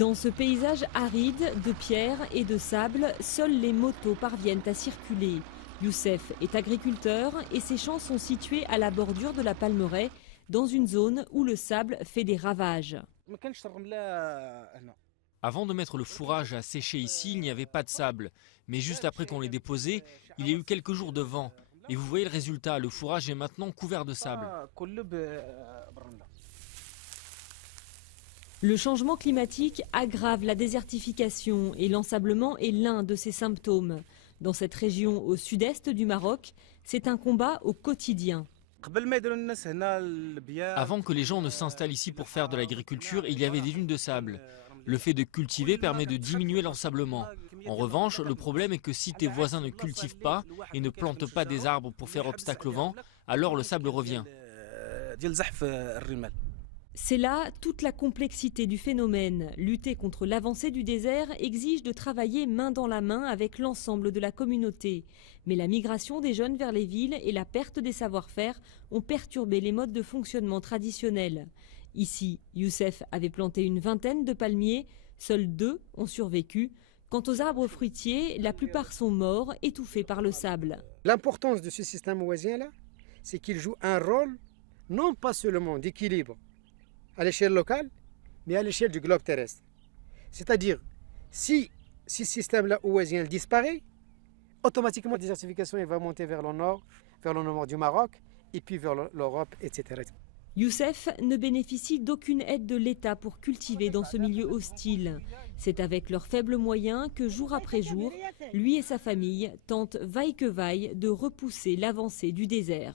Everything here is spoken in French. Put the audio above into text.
Dans ce paysage aride de pierres et de sable, seules les motos parviennent à circuler. Youssef est agriculteur et ses champs sont situés à la bordure de la Palmeraie, dans une zone où le sable fait des ravages. Avant de mettre le fourrage à sécher ici, il n'y avait pas de sable. Mais juste après qu'on l'ait déposé, il y a eu quelques jours de vent. Et vous voyez le résultat, le fourrage est maintenant couvert de sable. Le changement climatique aggrave la désertification et l'ensablement est l'un de ses symptômes. Dans cette région au sud-est du Maroc, c'est un combat au quotidien. Avant que les gens ne s'installent ici pour faire de l'agriculture, il y avait des dunes de sable. Le fait de cultiver permet de diminuer l'ensablement. En revanche, le problème est que si tes voisins ne cultivent pas et ne plantent pas des arbres pour faire obstacle au vent, alors le sable revient. C'est là toute la complexité du phénomène. Lutter contre l'avancée du désert exige de travailler main dans la main avec l'ensemble de la communauté. Mais la migration des jeunes vers les villes et la perte des savoir-faire ont perturbé les modes de fonctionnement traditionnels. Ici, Youssef avait planté une vingtaine de palmiers, seuls 2 ont survécu. Quant aux arbres fruitiers, la plupart sont morts, étouffés par le sable. L'importance de ce système oisien-là, c'est qu'il joue un rôle non pas seulement d'équilibre à l'échelle locale, mais à l'échelle du globe terrestre. C'est-à-dire, si ce système-là oisien disparaît, automatiquement la désertification elle va monter vers le nord du Maroc, et puis vers l'Europe, etc. Youssef ne bénéficie d'aucune aide de l'État pour cultiver dans ce milieu hostile. C'est avec leurs faibles moyens que jour après jour, lui et sa famille tentent vaille que vaille de repousser l'avancée du désert.